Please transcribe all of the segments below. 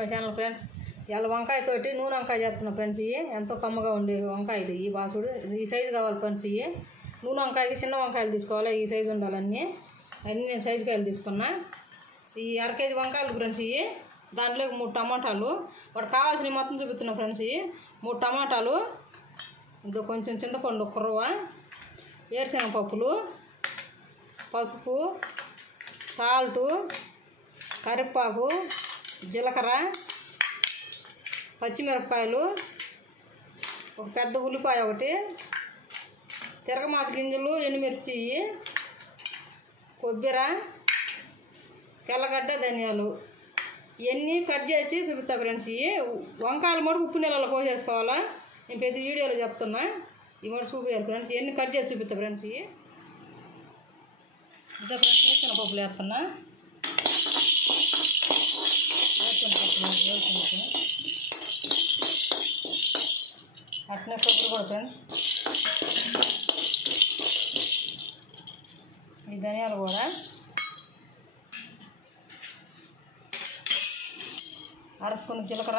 My channel friends. ఇవాళ వంకాయతోటి నూనె వంకాయ చేస్తున్నా ఫ్రెండ్స్. ఇవి ఎంతో కమ్మగా ఉండే వంకాయలు ఈ బాసుడు. ఈ సైజు కావాలి ఫ్రెండ్స్. ఇవి నూనె వంకాయకి చిన్న వంకాయలు తీసుకోవాలి. ఈ సైజు ఉండాలన్నీ నేను సైజు కాయలు తీసుకున్నా. ఈ అర కేజీ వంకాయలు ఫ్రెండ్స్. ఇవి దాంట్లోకి 3 టమాటాలు, వాడు కావాల్సినవి మొత్తం చూపిస్తున్నా ఫ్రెండ్స్. ఇవి 3 టమాటాలు, ఇంకా కొంచెం చింతపండు కుర్రవ, వేరుశనగ పప్పులు, పసుపు, సాల్టు, కరివేపాకు, జీలకర్ర, పచ్చిమిరపకాయలు, ఒక పెద్ద ఉల్లిపాయ ఒకటి, తిరగమాత గింజలు, ఎండుమిర్చి, కొబ్బరి, తెల్లగడ్డ, ధనియాలు ఇవన్నీ కట్ చేసి చూపిస్తా ఫ్రెండ్స్. ఇవి వంకాయలు మటుకు ఉప్పు నీళ్ళలో కోసేసుకోవాలా. నేను పెద్ద వీడియోలో చెప్తున్నా. ఈ మటు చూపించాలి ఫ్రెండ్స్. ఇవన్నీ కట్ చేసి చూపిస్తా ఫ్రెండ్స్. ఇవి ఇంత ఫ్రెండ్స్ వేసిన పప్పులు వేస్తున్నా. అట్నే కొబ్బరి కూడా ఫ్రెండ్స్. ఈ ధనియాలు కూడా, అరసుకున్న జీలకర్ర,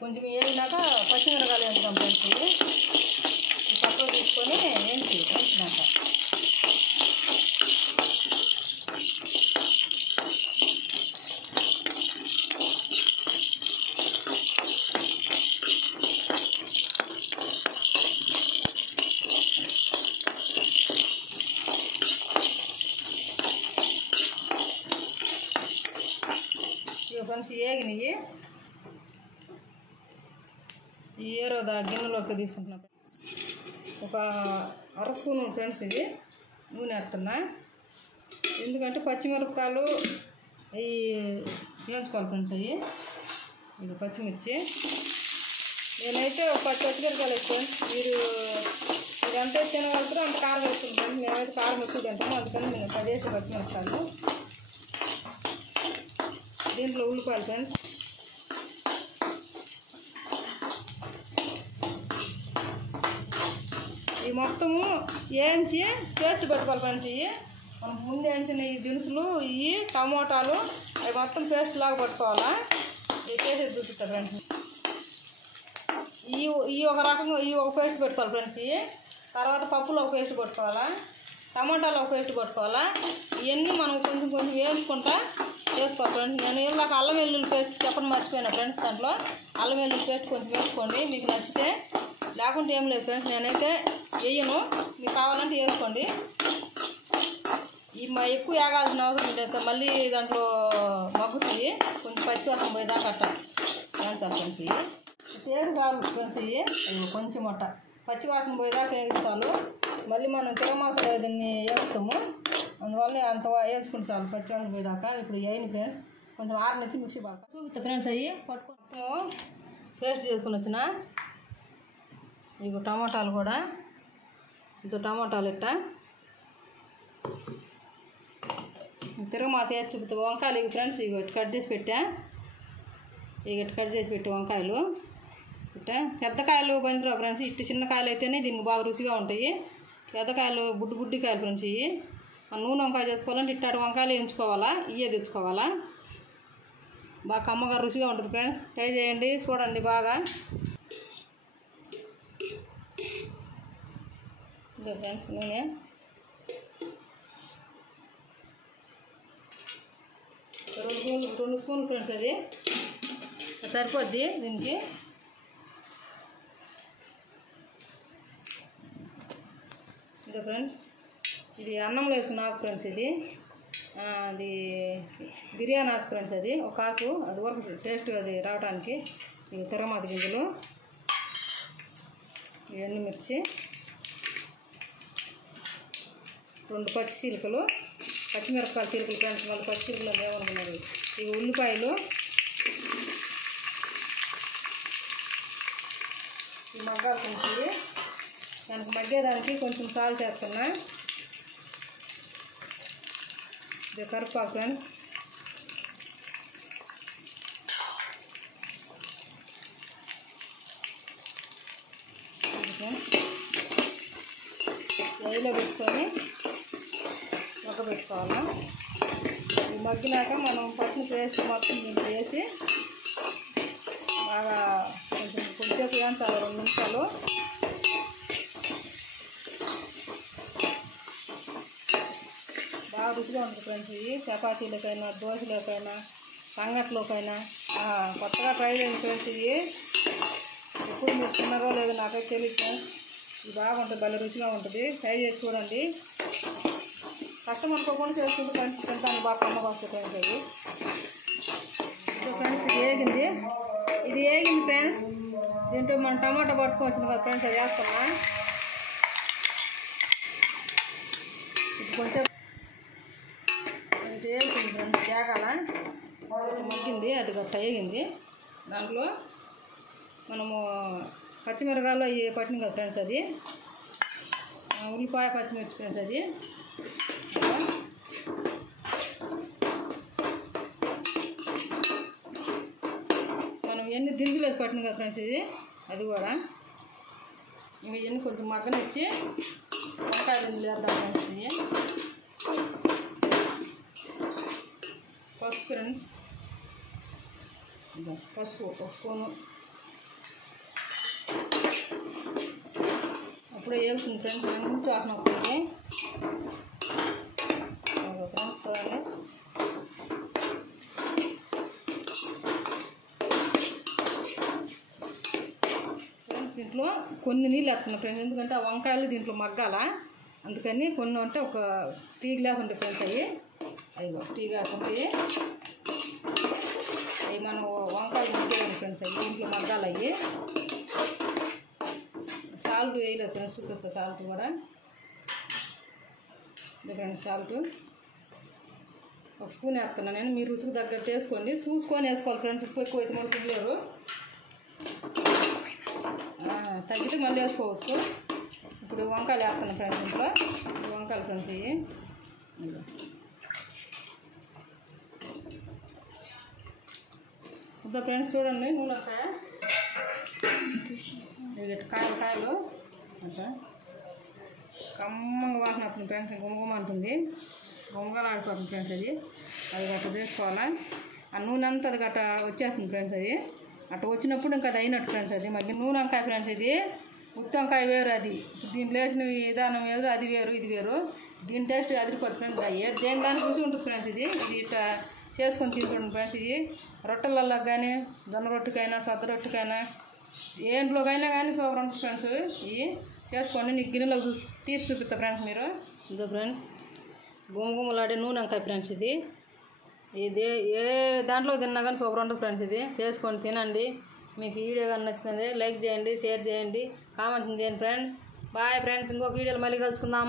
కొంచెం వేగినాక పచ్చిమిరకాయలు వేసుకుంటాం ఫ్రెండ్స్. ఈ పక్కన తీసుకొని వేయించినాక ఫ్రెండ్స్ ఏగినవి ఈ ఏరోదా గిన్నెలోకి తీసుకుంటున్నాం. ఒక అర స్పూన్ ఫ్రెండ్స్ ఇది నూనె వేస్తున్నా. ఎందుకంటే పచ్చిమిరపకాయలు అవి వేయించుకోవాలి ఫ్రెండ్స్. అవి ఇది పచ్చిమిర్చి నేనైతే ఒక 10 పచ్చిమిరపకాయలు వేసుకోండి. మీరు ఎంత తినగలుగుతారో అంత కారం వేసుకుంటాను. మేమైతే కారం ఎక్కువ తింటాము, అందుకని నేను 10 వేసి పచ్చిమిరపకాయలు. దీంట్లో ఉల్లిపాయలు ఫ్రెండ్స్. ఈ మొత్తము వేయించి పేస్ట్ పెట్టుకోవాలి ఫ్రెండ్స్. ఇవి మనం ముందు వేయించిన ఈ దినుసులు, ఇవి టమోటాలు అవి మొత్తం పేస్ట్ లాగా పట్టుకోవాలా. ఇవి చేసేది చూపిస్తారు ఫ్రెండ్స్. ఈ ఒక రకంగా ఒక పేస్ట్ పెట్టుకోవాలి ఫ్రెండ్స్. ఇవి తర్వాత పప్పులో ఒక పేస్ట్ కొట్టుకోవాలా, టమాటాలో ఒక పేస్ట్ కొట్టుకోవాలా. ఇవన్నీ మనం కొంచెం కొంచెం వేసుకుంటా వేసుకోవాలి ఫ్రెండ్స్. నేను ఇలాగ అల్లం వెల్లుల్లి పేస్ట్ చెప్పడం మర్చిపోయినా ఫ్రెండ్స్. దాంట్లో అల్లం వెల్లుల్లి పేస్ట్ కొంచెం వేసుకోండి మీకు నచ్చితే, లేకుంటే ఏం లేదు ఫ్రెండ్స్. నేనైతే వేయను, మీకు కావాలంటే వేసుకోండి. ఈ ఎక్కువ వేగాల్సిన అవసరం లేదు, మళ్ళీ దాంట్లో మగ్గుతుంది. కొంచెం పచ్చివాసన పోయేదాకా అట్ట వేస్తాను ఫ్రెండ్స్. ఇవి టేరు కాదు ఫ్రెండ్స్. ఇవి కొంచెం అట్ట పచ్చివాసన పోయేదాకా వేస్తాను. మళ్ళీ మనం తిరగమాతలో దీన్ని వేస్తాము, అందువల్ల అంత వేసుకుంటే చాలు పచ్చివాసన పోయేదాకా. ఇప్పుడు వేయని ఫ్రెండ్స్, కొంచెం ఆరనిచ్చి మిక్సీ పడతా చూపిస్తా ఫ్రెండ్స్. అవి పట్టుకుంటాము పేస్ట్ చేసుకుని వచ్చిన. ఇక టమాటాలు కూడా, ఇంత టమాటాలు ఇట్ట తిరగమాత వేసి చూపుతా. వంకాయలు ఇవి ఫ్రెండ్స్. ఇవి కట్ చేసి పెట్టా. ఇక కట్ చేసి పెట్టే వంకాయలు ఇట్ట. పెద్ద కాయలు పనికిరావు ఫ్రెండ్స్. ఇట్టు చిన్న కాయలు అయితేనే దీనికి బాగా రుచిగా ఉంటాయి. పెద్ద కాయలు బుడ్డి కాయలు ఫ్రెండ్స్. ఇవి నూనె వంకాయ చేసుకోవాలంటే ఇట్టాడు వంకాయలు వేయించుకోవాలా, ఇవే తెచ్చుకోవాలా. బాగా కమ్మగా రుచిగా ఉంటుంది ఫ్రెండ్స్. ట్రై చేయండి, చూడండి బాగా. ఇదే ఫ్రెండ్స్ నూనె 2 స్పూన్లు ఫ్రెండ్స్. అది సరిపోద్ది దీనికి. ఇదే ఫ్రెండ్స్, ఇది అన్నంలో వేసుకున్న ఆకు ఫ్రెండ్స్. ఇది అది బిర్యానీ ఆకు ఫ్రెండ్స్. అది ఒక ఆకు, అది వరకు టేస్ట్ అది రావడానికి. ఇది తిరగమాత గింజలు, ఎండుమిర్చి, 2 పచ్చి చీలికలు, పచ్చిమిరపకాయల చీలికలు ఫ్రెండ్స్. మళ్ళీ పచ్చి చీలికలు ఏమనుకున్నారు. ఇవి ఉల్లిపాయలు, ఈ మగ్గాలు ఫ్రెండ్స్. ఇవి దానికి మగ్గేదానికి కొంచెం సాల్ట్ వేస్తున్నా. ఇది కరివేపాకు ఫ్రెండ్స్. నెయ్యిలో పెట్టుకొని ఉడకబెట్టుకోవాలి. మగ్గినాక మనం పచ్చిమిర్చి వేసి మొత్తం దీంట్లో వేసి బాగా కొంచెంసేపు వేయించాలి 2 నిమిషాలు. బాగా రుచిగా ఉంటుంది ఫ్రెండ్స్. ఇవి చపాతీలకైనా, దోశలోకైనా, సంగట్లోకైనా కొత్తగా ట్రై చేయండి ఫ్రెండ్స్. ఇది ఎప్పుడు మీరు తిన్నారో లేదో నాకైతే తెలియదు. ఇది బాగుంటుంది, భలే రుచిగా ఉంటుంది. ట్రై చేసి చూడండి. కష్టం అనుకోకుండా చేసుకుంటూ ఫ్రెండ్స్ తింటాను, బాగా కమ్మగా వస్తుంది ఫ్రెండ్స్. అది ఫ్రెండ్స్ ఇది ఏగింది ఫ్రెండ్స్. దీంట్లో మనం టమాటా పట్టుకోవచ్చు కదా ఫ్రెండ్స్, అది వేస్తున్నా. ఇది కొంచెం అది వేగుతుంది ఫ్రెండ్స్, తేగాల మగ్గింది, అది గట్ట వేగింది. దాంట్లో మనము పచ్చిమిరకాయలు అవి పట్టినాం కదా ఫ్రెండ్స్, అది ఉల్లిపాయ పచ్చిమిర్చి ఫ్రెండ్స్. అది మనం ఎన్ని దినుసులు వేసి పట్టినాం కదా ఫ్రెండ్స్, అది కూడా ఇంకా ఇవన్నీ కొంచెం మగ్గనిచ్చి వంకాయ దిందులు వేద్దాం ఫ్రెండ్స్. పసుపు ఫ్రెండ్స్, పసుపు 1 స్పూను. అప్పుడే వేస్తుంది ఫ్రెండ్స్, మంచి వాసన వస్తుంది ఫ్రెండ్స్. చూడండి ఫ్రెండ్స్, దీంట్లో కొన్ని నీళ్ళు వేస్తున్నాయి ఫ్రెండ్స్, ఎందుకంటే ఆ వంకాయలు దీంట్లో మగ్గాల, అందుకని కొన్ని అంటే ఒక టీ గ్లాస్ ఉంటాయి ఫ్రెండ్స్. అవి టీ గ్లాస్ ఉంటాయి. అవి మనం వంకాయలు మగ్గాలి ఫ్రెండ్స్, అవి దీంట్లో మగ్గాలి. అవి సాల్ట్ వేయలేదు ఫ్రెండ్స్, చూపిస్తా సాల్ట్ కూడా. ఫ్రెండ్స్ సాల్ట్ 1 స్పూన్ వేస్తున్నాను నేను. మీరు రుచికి తగ్గట్టు వేసుకోండి, చూసుకొని వేసుకోవాలి ఫ్రెండ్స్. ఉప్పు ఎక్కువ అయితే మనం తినలేరు, తగ్గితే మళ్ళీ వేసుకోవచ్చు. ఇప్పుడు వంకాయలు వేస్తున్నాను ఫ్రెండ్స్. ఇంట్లో వంకాయలు ఫ్రెండ్స్. ఇవి ఇప్పుడు ఫ్రెండ్స్ చూడండి, నూనె కాయలు అట్లా కమ్మంగా వాసన వస్తుంది ఫ్రెండ్స్. గుమగుమ అంటుంది, గుమగలు ఆడిపోతుంది ఫ్రెండ్స్. అది గట్ట చేసుకోవాలా. ఆ నూనె అంతా అది గట్ట వచ్చేస్తుంది ఫ్రెండ్స్. అది అట్లా వచ్చినప్పుడు ఇంకా అది అయినట్టు ఫ్రెండ్స్. అది మళ్ళీ నూనె వంకాయ ఫ్రెండ్స్. ఇది ఉత్తి వంకాయ వేరు, అది దీంట్లో వేసిన విధానం వేరు, అది వేరు ఇది వేరు. దీని టేస్ట్ అదిరిపోతుంది ఫ్రెండ్స్. దేని దానికి రుచి ఉంటుంది ఫ్రెండ్స్. ఇది ఇట్లా చేసుకొని తీసుకుంటాం ఫ్రెండ్స్. ఇది రొట్టెలలో కానీ, జొన్న రొట్టెకైనా, సద్ద రొట్టెకైనా, ఏంట్లోకైనా కానీ సూపర్ ఉంటుంది ఫ్రెండ్స్. ఇవి చేసుకోండి. నీకు గిన్నెలో తీసి చూపిస్తా ఫ్రెండ్స్. మీరు ఇదో ఫ్రెండ్స్, గుమగుమలాడే నూనె వంకాయ ఫ్రెండ్స్. ఇది ఏ దాంట్లో తిన్నా కానీ సూపర్ ఉంటుంది ఫ్రెండ్స్. ఇది చేసుకొని తినండి. మీకు ఈ వీడియో కానీ నచ్చుతుంది లైక్ చేయండి, షేర్ చేయండి, కామెంట్ చేయండి ఫ్రెండ్స్. Bye friends. ఇంకొక వీడియోలో మళ్ళీ కలుసుకుందాం.